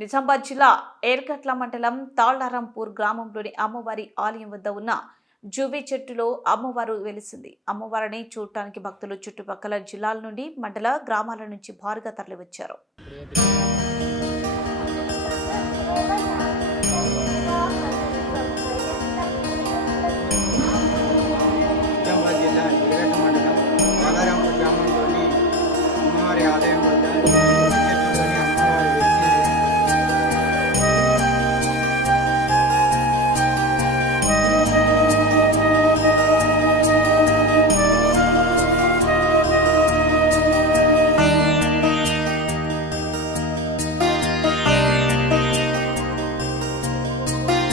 నిజామాబాద్ జిల్లా ఏర్కట్ల మండలం తాళారాంపూర్ గ్రామంలోని అమ్మవారి ఆలయం వద్ద ఉన్న జూబీ చెట్టులో అమ్మవారు వెలిసింది. అమ్మవారిని చూడటానికి భక్తులు చుట్టుపక్కల జిల్లాల నుండి మండల గ్రామాల నుంచి భారీగా తరలివచ్చారు.